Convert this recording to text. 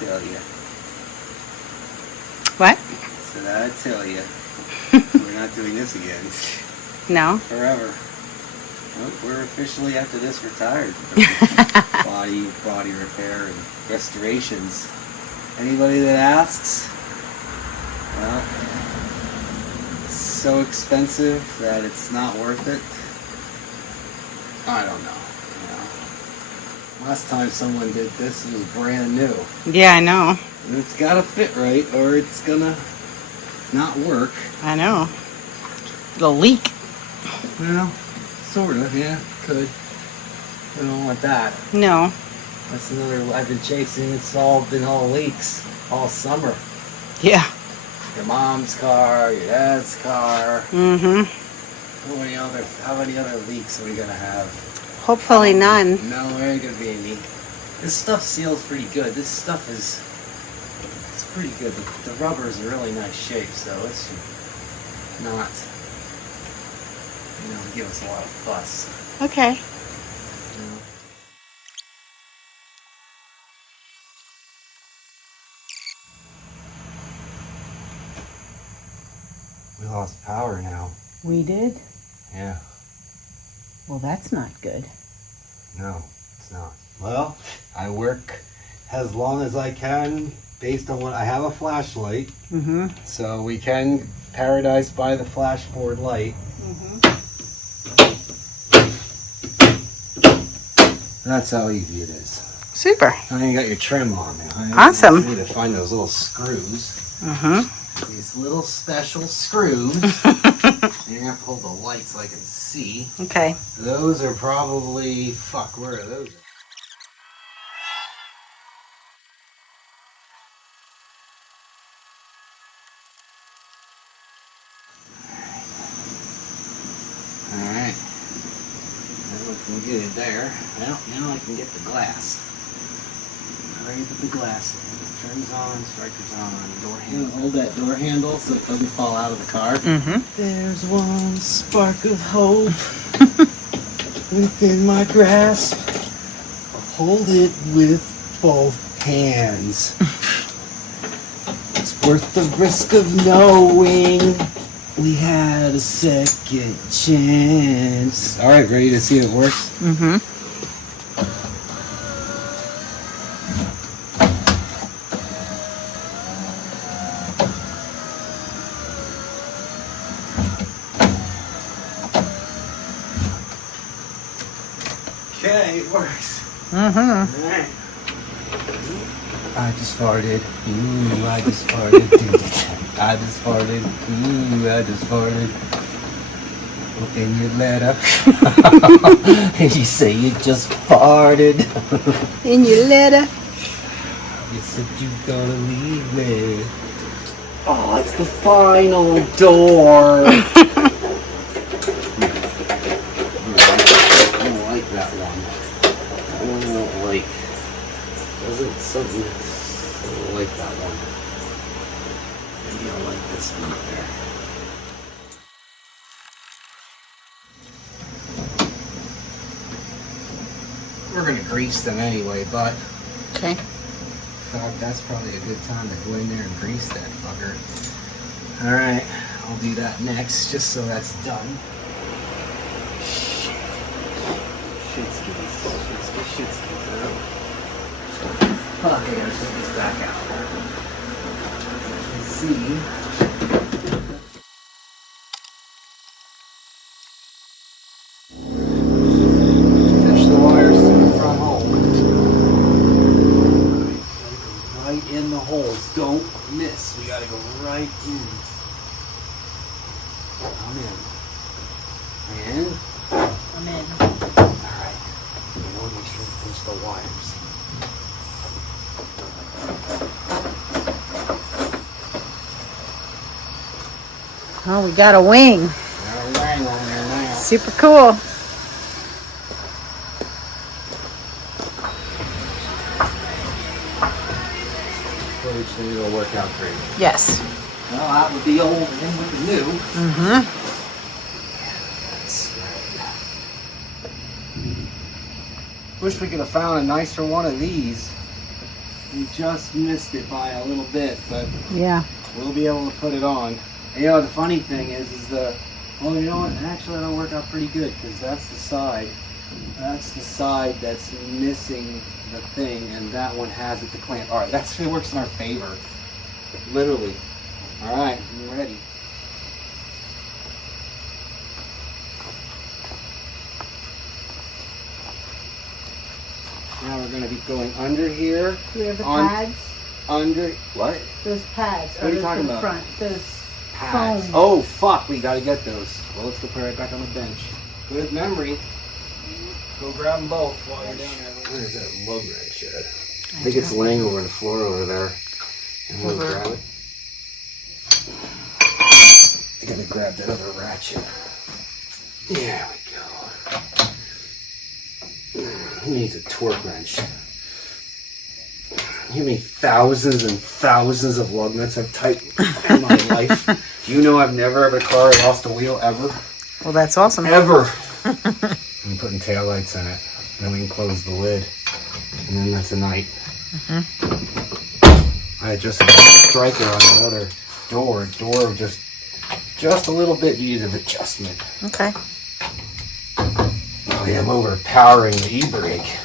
tell you. What? So I tell you, we're not doing this again. No. Forever. Well, we're officially, after this, retired from body repair and restorations. Anybody that asks, well, it's so expensive that it's not worth it. I don't know. Last time someone did this, it was brand new. Yeah, I know. And it's got to fit right, or it's gonna not work. I know. It'll leak. Well, sort of, yeah, could. I don't want that. No. That's another, I've been chasing, been all leaks all summer. Yeah. Your mom's car, your dad's car. Mm-hmm. How many other leaks are we gonna have? Hopefully none. No, there ain't gonna be any. This stuff seals pretty good. This stuff it's pretty good. The rubber's in really nice shape, so it should not, give us a lot of fuss. Okay. We lost power now. We did? Yeah. Well, that's not good. No, it's not. Well, I work as long as I can based on what I have a flashlight. Mm-hmm. So we can paradise by the flashboard light. Mm-hmm. That's how easy it is. Super. Now you got your trim on now. Awesome. You need to find those little screws. Mm-hmm. These little special screws. You're gonna have to hold the light so I can see. Okay. Those are probably, where are those? Alright. That looking good there. Well, now I can get the glass. Ready to put the glass in. Trims on, strikers on, door handle. Hold that door handle so it doesn't fall out of the car. Mm-hmm. There's one spark of hope within my grasp. Hold it with both hands. It's worth the risk of knowing we had a second chance. All right, ready to see if it works? Mm-hmm. Okay, it works. Mm-hmm. Alright. I just farted. Ooh, I just farted. I just farted. Ooh, I just farted. In your letter. And you say you just farted. In your letter. You said you gonna leave me. Oh, it's the final door. Something I don't like that one. Maybe I'll like this one there. We're gonna grease them anyway, but Okay. in fact, that's probably a good time to go in there and grease that fucker. All right, I'll do that next, just so that's done. Shitskis. Fuck, I gotta put this back out. Let's see. Fish the wires to the front hole. Right in the holes. Don't miss. We gotta go right in. I'm in. I'm in. Alright. We want to make sure to pinch the wires. Oh, we got a wing. Got a wang on there now. Super cool. Footage thing will work out great. Yes. Well, out with the old and in with the new. Mm-hmm. Wish we could have found a nicer one of these. We just missed it by a little bit, but Yeah. we'll be able to put it on. And, the funny thing is the, well, you know what? Actually, that'll work out pretty good because that's the side. That's the side that's missing the thing, and that one has it to clamp. All right, that works in our favor, literally. All right, I'm ready. Now we're going to be going under here. Do we have the On- pads? Under what? Those pads. What are you talking about? Front. Those Pads. foam. Oh fuck, we gotta get those. Well, let's go put it right back on the bench. Good memory. Go grab them both while you're down there. Where is that lug wrench at? I think it's laying over the floor over there. And we'll grab it. I gotta grab that other ratchet. There we go. Who needs a torque wrench? You mean thousands and thousands of lug nuts I've tightened in my life? Do you know I've never ever car lost a wheel ever? Well, that's awesome. Ever. I'm putting taillights in it. Then we can close the lid. And then that's a night. I adjusted the striker on the other door. Door just a little bit needed adjustment. Okay. Oh yeah, I'm overpowering the e-brake.